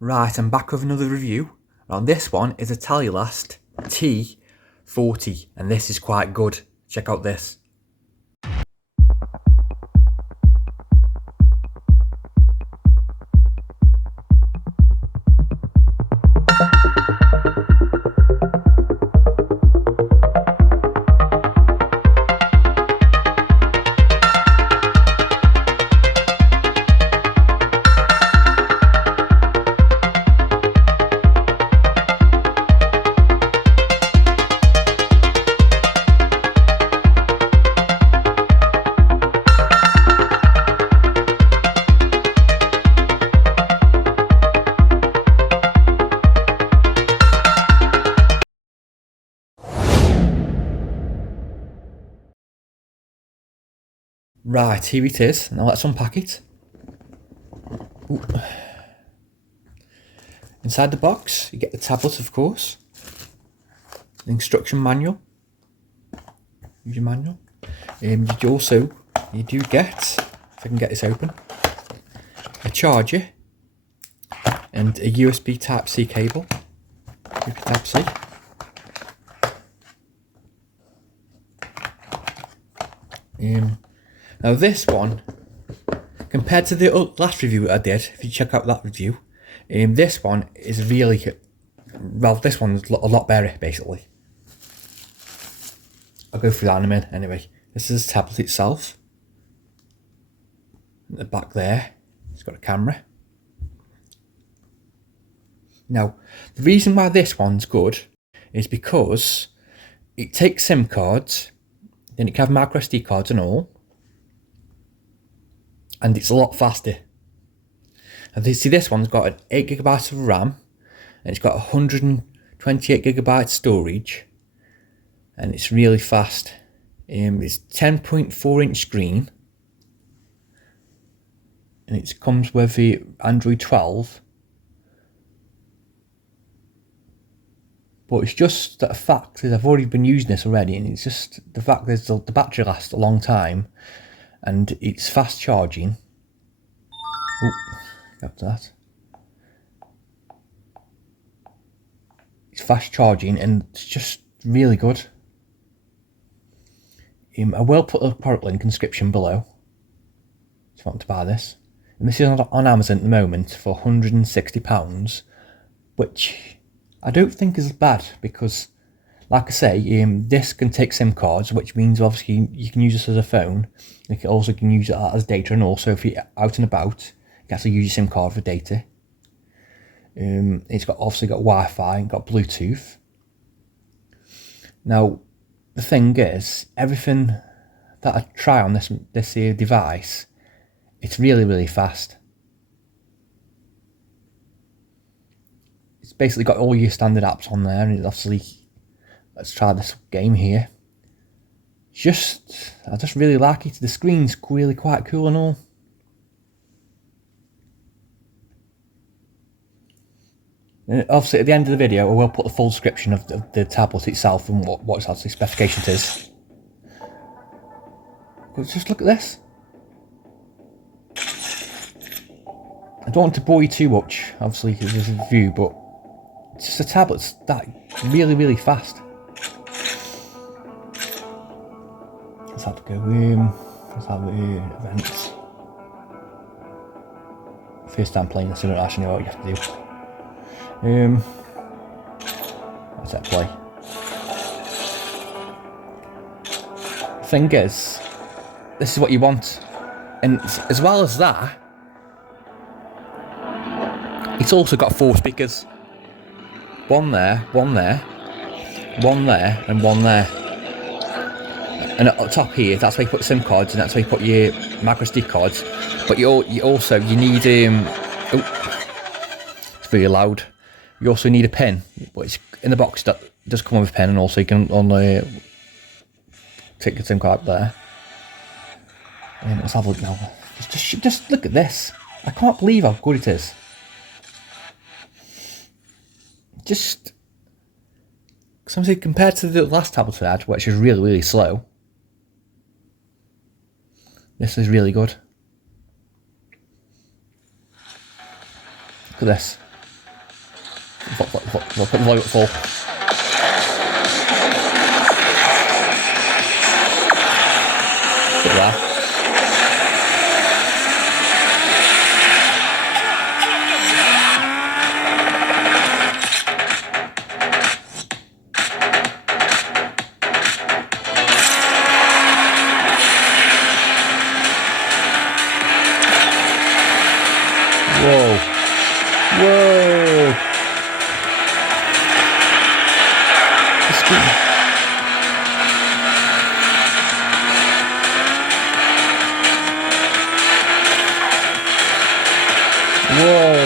Right, I'm back with another review. On this one is a Teclast T40 and this is quite good. Check out this. Right, here it is. Now let's unpack it. Ooh. Inside the box, you get the tablet, of course. The instruction manual. Use your manual. You do get, if I can get this open, a charger and a USB Type-C cable. USB Type-C. Now this one, compared to the last review I did, if you check out that review, this one is really, well, this one's a lot better, basically. I'll go through that in a minute. Anyway, this is the tablet itself. At the back there, it's got a camera. Now, the reason why this one's good is because it takes SIM cards, then it can have micro SD cards and all, and it's a lot faster. And you see, this one's got an 8GB of RAM, and it's got 128GB storage, and it's really fast. It's 10.4-inch screen, and it comes with the Android 12. But it's just that the fact is I've already been using this already, and it's just the fact that the battery lasts a long time, and it's fast charging. Oh, got that. It's fast charging, and it's just really good. I will put a product link in the description below if you want to buy this. And this is on Amazon at the moment for £160, which I don't think is bad, because, like I say, this can take SIM cards, which means obviously you can use this as a phone. You can also use it as data, and also if you're out and about, you can actually use your SIM card for data. It's obviously got Wi-Fi and got Bluetooth. Now, the thing is, everything that I try on this device, it's really fast. It's basically got all your standard apps on there, and obviously, let's try this game here. I just really like it. The screen's really quite cool and all. And obviously, at the end of the video, I will put the full description of the tablet itself and what its actually specifications is. But just look at this. I don't want to bore you too much, obviously, because there's a review, but it's just a tablet's that really fast. Let's have to go let's have events. First time playing this, I don't actually know what you have to do. Let's hit play. The thing is, this is what you want, and as well as that, it's also got 4 speakers. One there, one there, one there, and one there. And at the top here, that's where you put SIM cards, and that's where you put your micro SD cards. But you need oh, it's very loud. You also need a pen, but it's in the box that does come with a pen, and also you can only take your SIM card there. And let's have a look now. Just look at this. I can't believe how good it is. Just, something compared to the last tablet I had, which is really slow. This is really good. Look at this. Put the volume up full. Look at that. Whoa. Whoa. Whoa.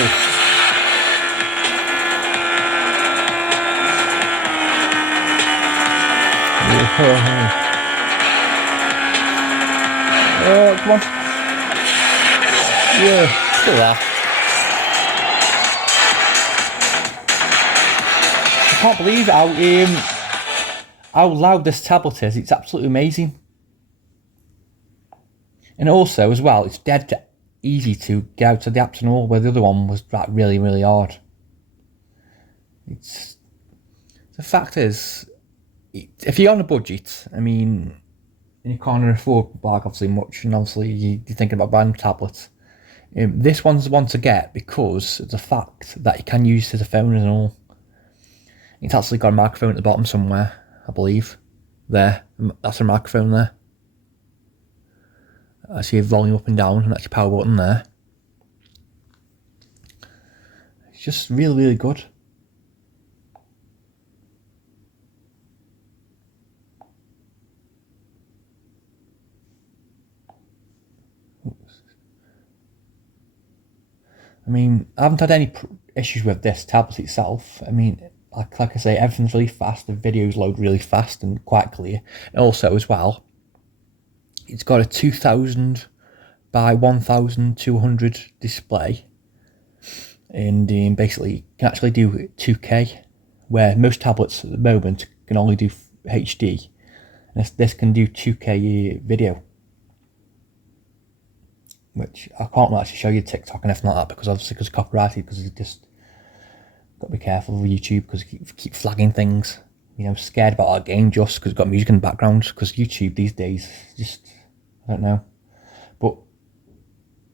Oh, come on. Yeah, look at that. I can't believe how loud this tablet is. It's absolutely amazing. And also, as well, it's dead easy to get out of the apps and all, where the other one was like really, really hard. It's the fact is, if you're on a budget, I mean, and you can't afford like obviously much, and obviously you're thinking about buying a tablet, this one's the one to get because of the fact that you can use it as a phone and all. It's actually got a microphone at the bottom somewhere, I believe. There, that's a microphone there. I see a volume up and down, and that's your power button there. It's just really, really good. I mean, I haven't had any issues with this tablet itself. I mean, like I say, everything's really fast. The videos load really fast and quite clear. And also, as well, it's got a 2000 by 1200 display, and basically you can actually do 2K, where most tablets at the moment can only do HD, and this can do 2K video, which I can't actually show you TikTok and everything like that because obviously because copyrighted, because you just got to be careful with YouTube because you keep flagging things. You know, scared about our game just because it's got music in the background, because YouTube these days just, I don't know. But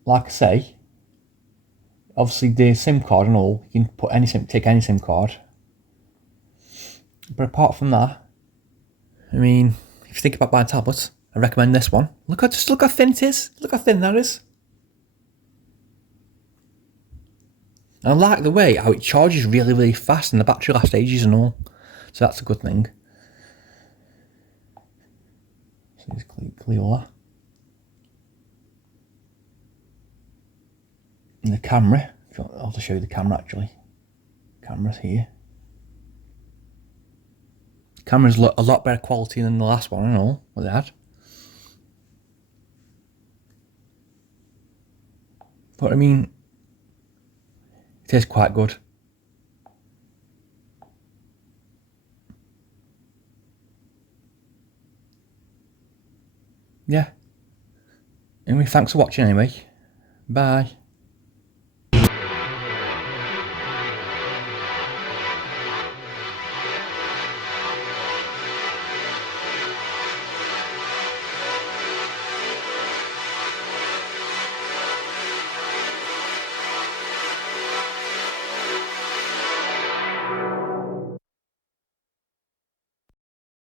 like I say, obviously the SIM card and all, you can put any take any SIM card. But apart from that, I mean, if you think about buying tablets, I recommend this one. Look how thin it is. Look how thin that is. And I like the way how it charges really, really fast and the battery lasts ages and all. So that's a good thing. So just clear all that. And the camera, I'll have to show you the camera actually. Camera's here. Camera's a lot better quality than the last one and all, what they had. But I mean, it is quite good. Yeah. Anyway, thanks for watching anyway. Bye.